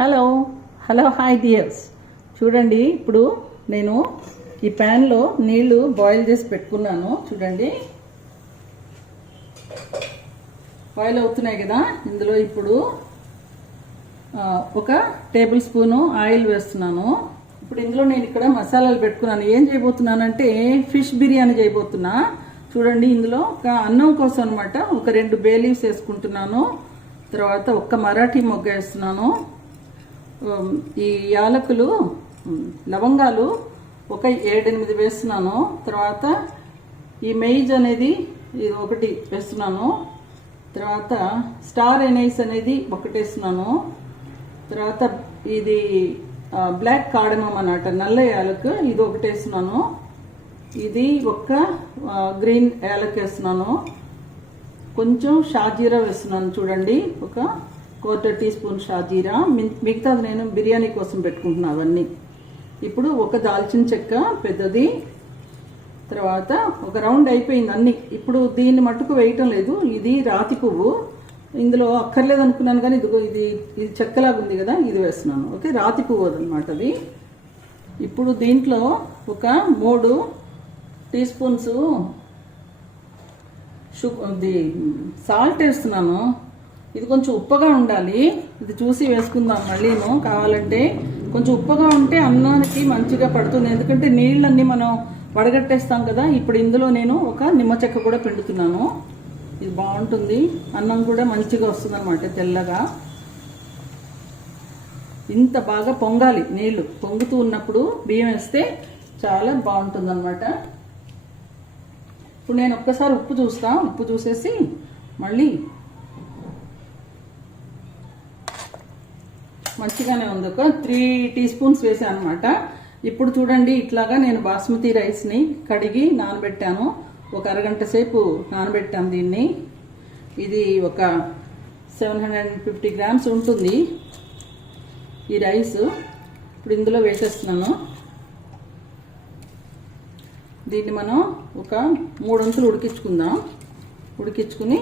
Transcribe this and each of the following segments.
Hello hello hi dears. చూడండి, ఇప్పుడు నేను ఈ ప్యాన్లో నీళ్లు బాయిల్ చేసి పెట్టుకున్నాను. చూడండి, బాయిల్ అవుతున్నాయి కదా. ఇందులో ఇప్పుడు ఒక టేబుల్ స్పూను ఆయిల్ వేస్తున్నాను. ఇప్పుడు ఇందులో నేను ఇక్కడ మసాలాలు పెట్టుకున్నాను. ఏం చేయబోతున్నానంటే ఫిష్ బిర్యానీ చేయబోతున్నా. చూడండి, ఇందులో ఒక అన్నం కోసం అనమాట ఒక 2 బే లీవ్స్ వేసుకుంటున్నాను. తర్వాత ఒక్క మరాఠీ మొగ్గ వేస్తున్నాను. ఈ యాలకులు, లవంగాలు ఒక 7-8 వేస్తున్నాను. తర్వాత ఈ మెయిజ్ అనేది ఇది ఒకటి వేస్తున్నాను. తర్వాత స్టార్ ఎనైస్ అనేది ఒకటి వేస్తున్నాను. తర్వాత ఇది బ్లాక్ కార్డమమ్ అన్నమాట, నల్ల యాలకు, ఇది ఒకటి వేస్తున్నాను. ఇది ఒక్క గ్రీన్ యాలక్ వేస్తున్నాను. కొంచెం షాజీరా వేస్తున్నాను. చూడండి, ఒక 1/4 టీ స్పూన్ షాజీరా. మిగతాది నేను బిర్యానీ కోసం పెట్టుకుంటున్నాను అవన్నీ. ఇప్పుడు ఒక దాల్చిన చెక్క పెద్దది. తర్వాత ఒక రౌండ్ అయిపోయింది అన్ని. ఇప్పుడు దీన్ని మట్టుకు వేయటం లేదు, ఇది రాతి పువ్వు. ఇందులో అక్కర్లేదు అనుకున్నాను కానీ ఇది చెక్కలాగా ఉంది కదా, ఇది వేస్తున్నాను. ఓకే, రాతి పువ్వు అదనమాట అది. ఇప్పుడు దీంట్లో ఒక 3 టీ స్పూన్స్ సాల్ట్ వేస్తున్నాను. ఇది కొంచెం ఉప్పగా ఉండాలి. ఇది చూసి వేసుకుందాం మళ్ళీను. కావాలంటే కొంచెం ఉప్పగా ఉంటే అన్నానికి మంచిగా పడుతుంది, ఎందుకంటే నీళ్ళన్నీ మనం వడగట్టేస్తాం కదా. ఇప్పుడు ఇందులో నేను ఒక నిమ్మ చెక్క కూడా పిండుతున్నాను. ఇది బాగుంటుంది, అన్నం కూడా మంచిగా వస్తుంది అనమాట తెల్లగా. ఇంత బాగా పొంగాలి నీళ్లు. పొంగుతూ ఉన్నప్పుడు బియ్యం వేస్తే చాలా బాగుంటుంది అనమాట. ఇప్పుడు నేను ఒక్కసారి ఉప్పు చూస్తా. ఉప్పు చూసేసి మళ్ళీ మంచిగానే ఉంది. ఒక 3 టీ స్పూన్స్ వేసాను అనమాట. ఇప్పుడు చూడండి, ఇట్లాగా నేను బాస్మతి రైస్ని కడిగి నానబెట్టాను. ఒక అరగంట సేపు నానబెట్టాను దీన్ని. ఇది ఒక 750 గ్రామ్స్ ఉంటుంది ఈ రైస్. ఇప్పుడు ఇందులో వేసేస్తున్నాను. దీన్ని మనం ఒక 3 వంతులు ఉడికించుకుందాం. ఉడికించుకుని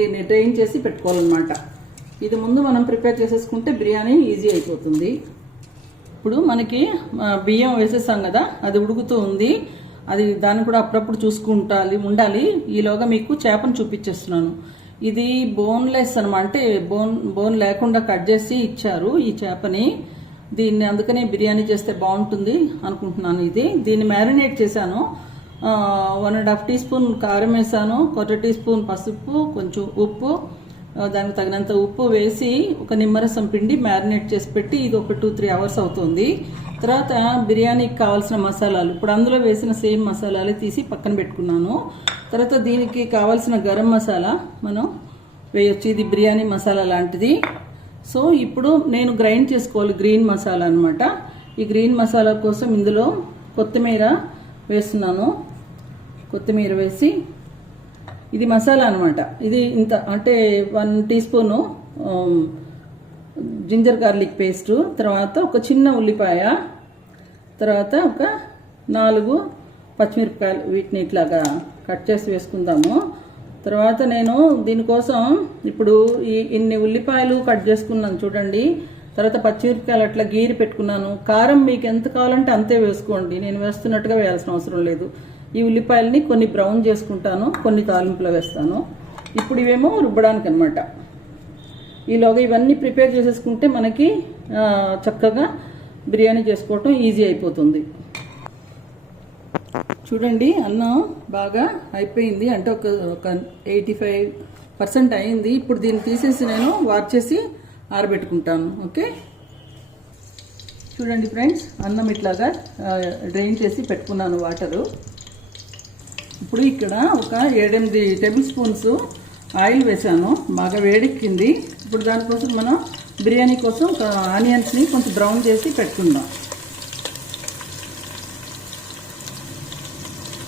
దీన్ని డ్రైన్ చేసి పెట్టుకోవాలన్నమాట. ఇది ముందు మనం ప్రిపేర్ చేసేసుకుంటే బిర్యానీ ఈజీ అయిపోతుంది. ఇప్పుడు మనకి బియ్యం వేసేసాం కదా, అది ఉడుకుతూ ఉంది. అది దాన్ని కూడా అప్పుడప్పుడు ఉండాలి. ఈలోగా మీకు చేపను చూపించేస్తున్నాను. ఇది బోన్లెస్ అనమాట, అంటే బోన్ లేకుండా కట్ చేసి ఇచ్చారు ఈ చేపని. దీన్ని అందుకనే బిర్యానీ చేస్తే బాగుంటుంది అనుకుంటున్నాను. దీన్ని మ్యారినేట్ చేశాను. 1.5 టీ స్పూన్ కారం వేసాను, 1/4 టీ స్పూన్ పసుపు, కొంచెం ఉప్పు, దానికి తగినంత ఉప్పు వేసి ఒక నిమ్మరసం పిండి మ్యారినేట్ చేసి పెట్టి ఇది ఒక 2-3 అవర్స్ అవుతుంది. తర్వాత బిర్యానీకి కావాల్సిన మసాలాలు ఇప్పుడు అందులో వేసిన సేమ్ మసాలాలు తీసి పక్కన పెట్టుకున్నాను. తర్వాత దీనికి కావాల్సిన గరం మసాలా మనం వేయొచ్చు, ఇది బిర్యానీ మసాలా లాంటిది. సో ఇప్పుడు నేను గ్రైండ్ చేసుకోవాలి గ్రీన్ మసాలా అనమాట. ఈ గ్రీన్ మసాలా కోసం ఇందులో కొత్తిమీర వేస్తున్నాను. కొత్తిమీర వేసి, ఇది మసాలా అనమాట. ఇది ఇంత అంటే 1 teaspoon ginger garlic paste, తర్వాత ఒక చిన్న ఉల్లిపాయ, తర్వాత ఒక 4 పచ్చిమిరపకాయలు, వీటిని ఇట్లాగా కట్ చేసి వేసుకుందాము. తర్వాత నేను దీనికోసం ఇప్పుడు ఇన్ని ఉల్లిపాయలు కట్ చేసుకున్నాను చూడండి. తర్వాత పచ్చిమిరపకాయలు అట్లా గీరి పెట్టుకున్నాను. కారం మీకు ఎంత కావాలంటే అంతే వేసుకోండి, నేను వేస్తున్నట్టుగా వేయాల్సిన అవసరం లేదు. ఈ ఉల్లిపాయలని కొన్ని బ్రౌన్ చేసుకుంటాను, కొన్ని తాలింపులో వేస్తాను. ఇప్పుడు ఇవేమో రుబ్బడానికి అనమాట. ఈలోగా ఇవన్నీ ప్రిపేర్ చేసేసుకుంటే మనకి చక్కగా బిర్యానీ చేసుకోవటం ఈజీ అయిపోతుంది. చూడండి, అన్నం బాగా అయిపోయింది, అంటే ఒక 85% అయింది. ఇప్పుడు దీన్ని తీసేసి నేను వాష్ చేసి ఆరబెట్టుకుంటాను. ఓకే, చూడండి ఫ్రెండ్స్, అన్నం ఇట్లాగా డ్రైన్ చేసి పెట్టుకున్నాను వాటరు. ఇప్పుడు ఇక్కడ ఒక 7-8 టేబుల్ స్పూన్స్ ఆయిల్ వేసాను, బాగా వేడెక్కింది. ఇప్పుడు దానికోసం మనం బిర్యానీ కోసం ఆనియన్స్ని కొంచెం బ్రౌన్ చేసి పెట్టుకుందాం.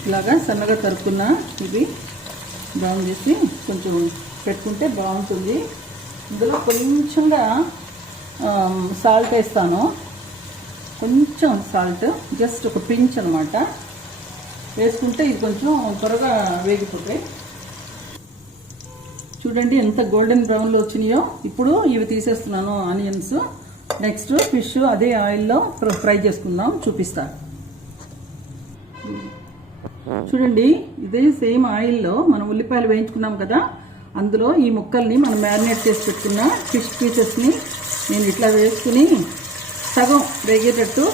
ఇలాగా సన్నగా తరుక్కున్న ఇవి బ్రౌన్ చేసి కొంచెం పెట్టుకుంటే బాగుంటుంది. ఇందులో కొంచెంగా సాల్ట్ వేస్తాను, కొంచెం సాల్ట్, జస్ట్ ఒక పించ్ అనమాట వేసుకుంటే ఇది కొంచెం త్వరగా వేగిపోతాయి. చూడండి ఎంత గోల్డెన్ బ్రౌన్లో వచ్చినాయో. ఇప్పుడు ఇవి తీసేస్తున్నాను ఆనియన్స్. నెక్స్ట్ ఫిష్ అదే ఆయిల్లో ఫ్రై చేసుకుందాం, చూపిస్తా. చూడండి, ఇదే సేమ్ ఆయిల్లో మనం ఉల్లిపాయలు వేయించుకున్నాం కదా, అందులో ఈ ముక్కల్ని మనం మ్యారినేట్ చేసి పెట్టుకున్న ఫిష్ పీసెస్ని నేను ఇట్లా వేసుకుని సగం వేగేటట్టు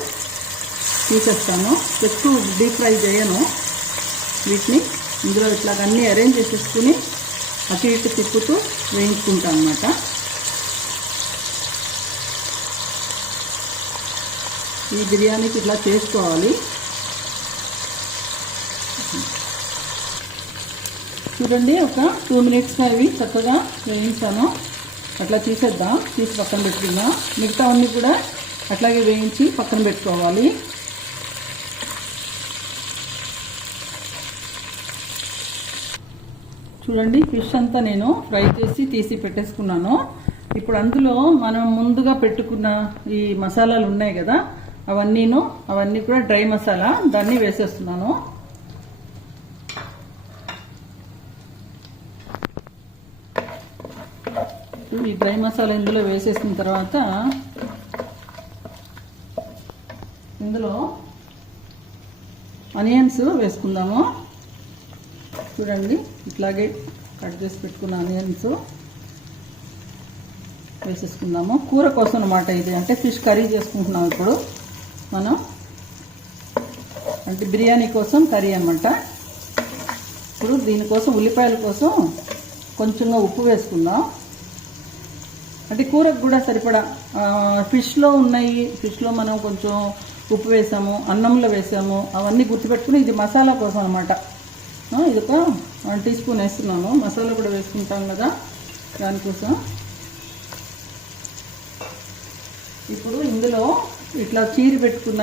తీసేస్తాను. ఎక్కువ డీప్ ఫ్రై చేయను. వీటిని ఇందులో ఇట్లా అన్నీ అరేంజ్ చేసేసుకుని అటు ఇటు తిప్పుతూ వేయించుకుంటాను అన్నమాట. ఈ బిర్యానీకి ఇట్లా చేసుకోవాలి. చూడండి, ఒక 2 minutesగా ఇవి చక్కగా వేయించాను. అట్లా తీసేద్దాం, తీసి పక్కన పెట్టుకుందాం. మిగతా అన్నీ కూడా అట్లాగే వేయించి పక్కన పెట్టుకోవాలి. చూడండి, ఫిష్ అంతా నేను ఫ్రై చేసి తీసి పెట్టేసుకున్నాను. ఇప్పుడు అందులో మనం ముందుగా పెట్టుకున్న ఈ మసాలాలు ఉన్నాయి కదా, అవన్నీ కూడా డ్రై మసాలా, దాన్ని వేసేస్తున్నాను. ఈ డ్రై మసాలా ఇందులో వేసేసిన తర్వాత ఇందులో ఆనియన్స్ వేసుకుందాము. చూడండి, ఇట్లాగే కట్ చేసి పెట్టుకున్న ఆనియన్స్ వేసేసుకుందాము. కూర కోసం అన్నమాట ఇది. అంటే ఫిష్ కర్రీ చేసుకుంటున్నాం ఇప్పుడు మనం, అంటే బిర్యానీ కోసం కర్రీ అన్నమాట. ఇప్పుడు దీనికోసం ఉల్లిపాయల కోసం కొంచెంగా ఉప్పు వేసుకుందాం. అంటే కూరకు కూడా సరిపడా ఫిష్లో ఉన్నాయి. ఫిష్లో మనం కొంచెం ఉప్పు వేసాము, అన్నంలో వేసాము, అవన్నీ గుర్తుపెట్టుకుని ఇది మసాలా కోసం అన్నమాట. ఇది ఒక 1 teaspoon వేస్తున్నాను. మసాలా కూడా వేసుకుంటాం కదా, దానికోసం. ఇప్పుడు ఇందులో ఇట్లా చీరి పెట్టుకున్న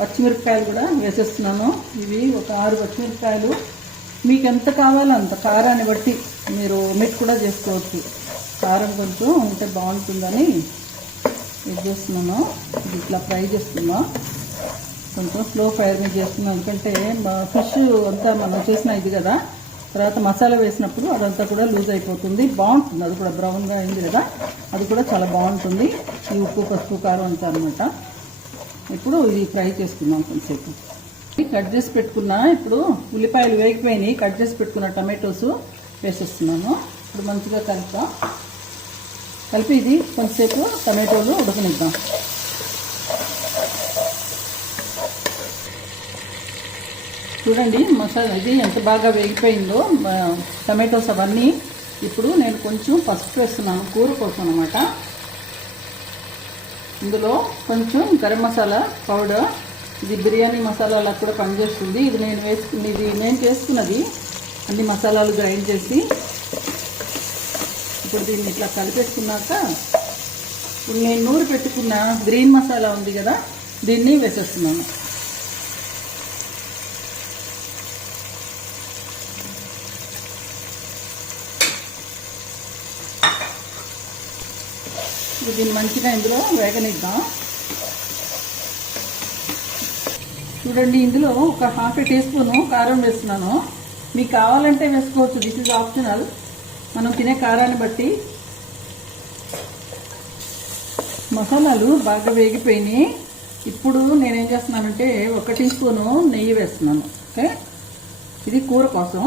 పచ్చిమిరపకాయలు కూడా వేసేస్తున్నాను. ఇవి ఒక 6 పచ్చిమిరపకాయలు. మీకు ఎంత కావాలో అంత కారాన్ని బట్టి మీరు మిక్స్ కూడా చేసుకోవచ్చు. కారం కొంచెం ఉంటే బాగుంటుందని ఇది చేస్తున్నాను. ఇది ఇట్లా ఫ్రై చేస్తున్నా, కొంచెం స్లో ఫైర్ మీద చేస్తున్నాను. ఎందుకంటే ఫిష్ అంతా మనం చేసిన ఇది కదా, తర్వాత మసాలా వేసినప్పుడు అదంతా కూడా లూజ్ అయిపోతుంది. బాగుంటుంది, అది కూడా బ్రౌన్గా అయింది కదా, అది కూడా చాలా బాగుంటుంది. ఈ ఉప్పు, పసుపు, కారం అంతా అనమాట. ఇప్పుడు ఇది ఫ్రై చేసుకుందాం కొంచెంసేపు. కట్ చేసి పెట్టుకున్న, ఇప్పుడు ఉల్లిపాయలు వేగిపోయినాయి, కట్ చేసి పెట్టుకున్న టమాటోస్ వేసేస్తున్నాను. ఇప్పుడు మంచిగా కలిపి ఇది కొంచెంసేపు టమాటోలు ఉడకనిద్దాం. చూడండి, మసాలా ఇది ఎంత బాగా వేగిపోయిందో టమాటోస్ అవన్నీ. ఇప్పుడు నేను కొంచెం పసుపు వేస్తున్నాను కూర కోసం అన్నమాట. ఇందులో కొంచెం గరం మసాలా పౌడర్, ఇది బిర్యానీ మసాలాలా కూడా పనిచేస్తుంది. ఇది నేను చేసుకున్నది అన్ని మసాలాలు గ్రైండ్ చేసి. ఇప్పుడు దీన్ని ఇట్లా కలిపేసుకున్నాక ఇప్పుడు నేను నూరు పెట్టుకున్న గ్రీన్ మసాలా ఉంది కదా, దీన్ని వేసేస్తున్నాను. దీన్ని మంచిగా ఇందులో వేగనిద్దాం. చూడండి, ఇందులో ఒక 1/2 teaspoon కారం వేస్తున్నాను. మీకు కావాలంటే వేసుకోవచ్చు, దిస్ ఇస్ ఆప్షనల్. మనం తినే కారాన్ని బట్టి. మసాలాలు బాగా వేగిపోయినాయి. ఇప్పుడు నేనేం చేస్తున్నానంటే 1 teaspoon నెయ్యి వేస్తున్నాను. ఓకే, ఇది కూర కోసం,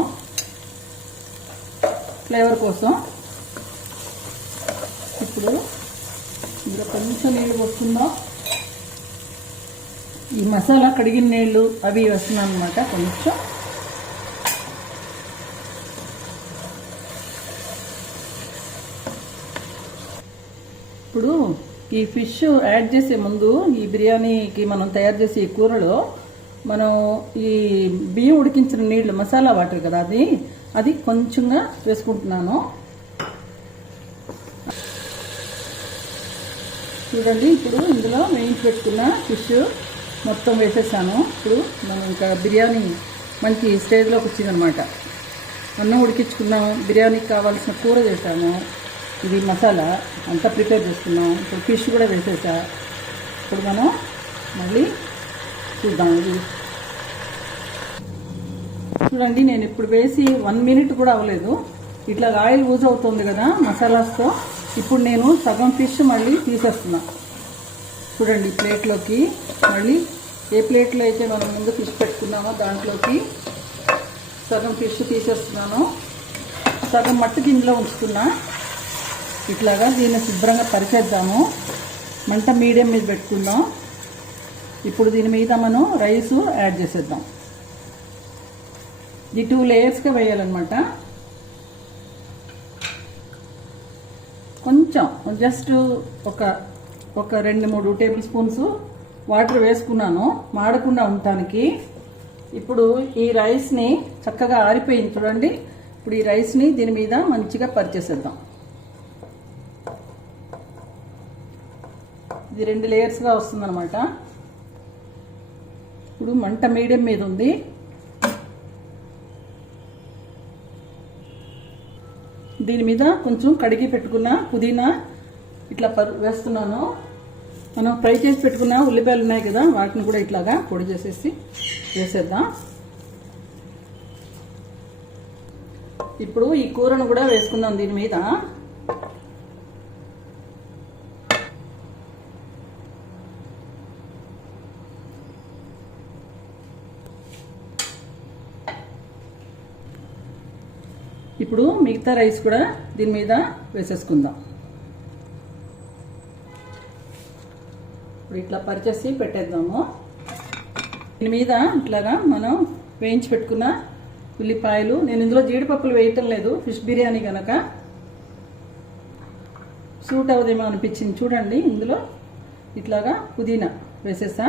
ఫ్లేవర్ కోసం. ఇప్పుడు ఇందులో కొంచెం నీళ్ళు పోసుకుందాం. ఈ మసాలా కడిగిన నీళ్ళు అవి వేస్తున్నాను అనమాట కొంచెం. ఇప్పుడు ఈ ఫిష్ యాడ్ చేసే ముందు ఈ బిర్యానీకి మనం తయారు చేసే ఈ కూరలో మనం ఈ బియ్యం ఉడికించిన నీళ్ళు, మసాలా వాటర్ కదా, అది కొంచెంగా వేసుకుంటున్నాను. చూడండి, ఇప్పుడు ఇందులో వేయించి పెట్టుకున్న ఫిష్ మొత్తం వేసేసాను. ఇప్పుడు మనం ఇంకా బిర్యానీ మంచి స్టేజ్లోకి వచ్చిందనమాట. అన్నం ఉడికించుకున్నాము, బిర్యానీకి కావాల్సిన కూర చేశాను, ఇది మసాలా అంతా ప్రిపేర్ చేసుకున్నాం. ఇప్పుడు ఫిష్ కూడా వేసేసా. ఇప్పుడు మనం మళ్ళీ చూద్దాం. ఇది చూడండి, నేను ఇప్పుడు వేసి 1 minute కూడా అవ్వలేదు. ఇట్లా ఆయిల్ యూజ్ అవుతుంది కదా మసాలాస్తో. ఇప్పుడు నేను సగం ఫిష్ మళ్ళీ తీసేస్తున్నా. చూడండి ప్లేట్లోకి మళ్ళీ ఏ ప్లేట్లో అయితే మనం ముందు ఫిష్ పెట్టుకున్నామో దాంట్లోకి సగం ఫిష్ తీసేస్తున్నాను. సగం మట్టుకు ఇందులో ఉంచుతున్నా. ఇట్లాగా దీన్ని శుభ్రంగా పరిచేద్దాము. మంట మీడియం మీద పెట్టుకుందాం. ఇప్పుడు దీని మీద మనం రైస్ యాడ్ చేసేద్దాం. ఈ 2 లేయర్స్గా వేయాలన్నమాట. కొంచెం జస్ట్ ఒక 2-3 టేబుల్ స్పూన్స్ వాటర్ వేసుకున్నాను మాడకుండా ఉండటానికి. ఇప్పుడు ఈ రైస్ని చక్కగా ఆరిపోయింది చూడండి. ఇప్పుడు ఈ రైస్ని దీని మీద మంచిగా పరిచేసేద్దాం. ఇది 2 లేయర్స్గా వస్తుందన్నమాట. ఇప్పుడు మంట మీడియం మీద ఉంది. దీని మీద కొంచెం కడిగి పెట్టుకున్న పుదీనా ఇట్లా వేస్తున్నాను. మనం ఫ్రై చేసి పెట్టుకున్న ఉల్లిపాయలు ఉన్నాయి కదా, వాటిని కూడా ఇట్లాగా పొడి చేసేసి వేసేద్దాం. ఇప్పుడు ఈ కూరను కూడా వేసుకుందాం దీని మీద. ఇప్పుడు మిగతా రైస్ కూడా దీని మీద వేసేసుకుందాం. ఇప్పుడు ఇట్లా పరిచేసి పెట్టేద్దాము. దీని మీద ఇట్లాగా మనం వేయించి పెట్టుకున్న ఉల్లిపాయలు, నేను ఇందులో జీడిపప్పులు వేయటం లేదు, ఫిష్ బిర్యానీ కనుక సూట్ అవుదేమో అనిపించింది. చూడండి ఇందులో ఇట్లాగా పుదీనా వేసేసా.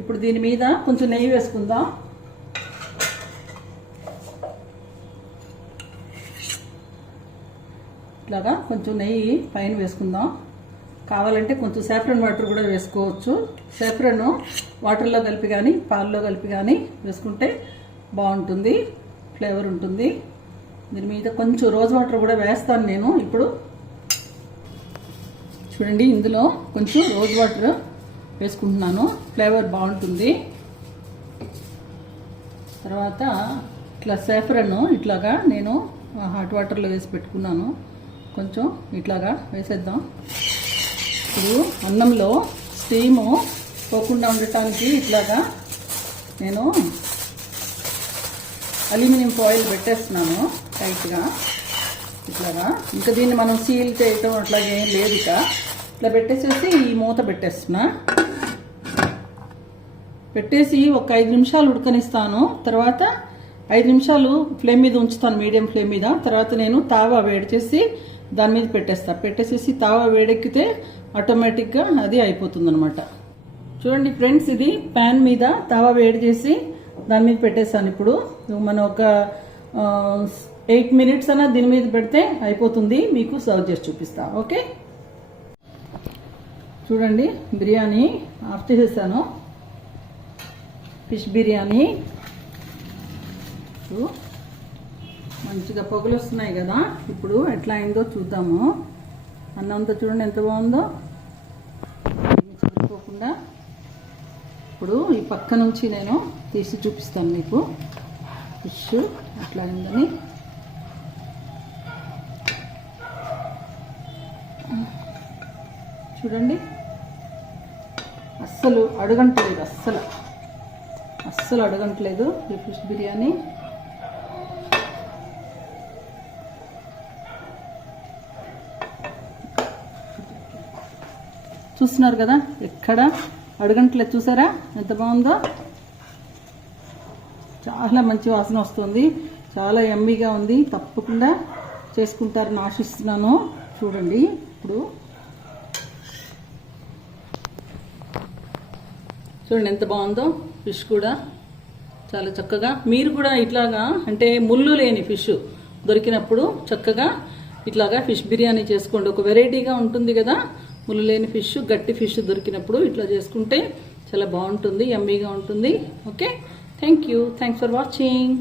ఇప్పుడు దీని మీద కొంచెం నెయ్యి వేసుకుందాం. ఇట్లాగా కొంచెం నెయ్యి పైన వేసుకుందాం. కావాలంటే కొంచెం సాఫ్రన్ వాటర్ కూడా వేసుకోవచ్చు. సాఫ్రన్ వాటర్లో కలిపి కానీ పాలలో కలిపి కానీ వేసుకుంటే బాగుంటుంది, ఫ్లేవర్ ఉంటుంది. దీని మీద కొంచెం రోజ్ వాటర్ కూడా వేస్తాను నేను. ఇప్పుడు చూడండి ఇందులో కొంచెం రోజ్ వాటర్ వేసుకుంటున్నాను, ఫ్లేవర్ బాగుంటుంది. తర్వాత ఇట్లా సాఫ్రన్ ఇట్లాగా నేను హాట్ వాటర్లో వేసి పెట్టుకున్నాను. కొంచెం ఇట్లాగా వేసేద్దాం. ఇప్పుడు అన్నంలో స్టీము పోకుండా ఉండటానికి ఇట్లాగా నేను అల్యూమినియం ఫాయిల్ పెట్టేస్తున్నాను టైట్గా ఇట్లాగా. ఇంకా దీన్ని మనం సీల్ చేయటం అట్లాగే ఏం లేదు. ఇట్లా పెట్టేసేసి ఈ మూత పెట్టేస్తున్నా. పెట్టేసి ఒక 5 నిమిషాలు ఉడకనిస్తాను. తర్వాత 5 నిమిషాలు ఫ్లేమ్ మీద ఉంచుతాను, మీడియం ఫ్లేమ్ మీద. తర్వాత నేను తావా వేడి చేసి దాని మీద పెట్టేసేసి తావా వేడెక్కితే ఆటోమేటిక్గా అది అయిపోతుంది అనమాట. చూడండి ఫ్రెండ్స్, ఇది ప్యాన్ మీద తావా వేడి చేసి దాని మీద పెట్టేసాను. ఇప్పుడు మనం ఒక 8 మినిట్స్ అన్నా దీని మీద పెడితే అయిపోతుంది. మీకు సర్వ్ చేసి చూపిస్తా. ఓకే, చూడండి బిర్యానీ ఆఫ్ చేసేసాను. ఫిష్ బిర్యానీ మంచిగా పొగలు వస్తున్నాయి కదా. ఇప్పుడు ఎట్లా అయిందో చూద్దాము. అన్నంతా చూడండి ఎంత బాగుందో, చిరిగిపోకుండా. ఇప్పుడు ఈ పక్క నుంచి నేను తీసి చూపిస్తాను మీకు ఫిష్ ఎట్లా అయిందని. చూడండి అస్సలు అడగంటలేదు, అస్సలు అడగంటలేదు ఈ ఫిష్ బిర్యానీ. చూస్తున్నారు కదా, ఎక్కడ అడగంటలేదు. చూసారా ఎంత బాగుందో. చాలా మంచి వాసన వస్తుంది, చాలా యమ్మీగా ఉంది. తప్పకుండా చేసుకుంటారని ఆశిస్తున్నాను. చూడండి ఇప్పుడు చూడండి ఎంత బాగుందో. ఫిష్ కూడా చాలా చక్కగా, మీరు కూడా ఇట్లాగా అంటే ముళ్ళు లేని ఫిష్ దొరికినప్పుడు చక్కగా ఇట్లాగా ఫిష్ బిర్యానీ చేసుకోండి. ఒక వెరైటీగా ఉంటుంది కదా. ముళ్ళు లేని ఫిష్, గట్టి ఫిష్ దొరికినప్పుడు ఇట్లా చేసుకుంటే చాలా బాగుంటుంది, యమ్మీగా ఉంటుంది. Okay, thank you, thanks for watching.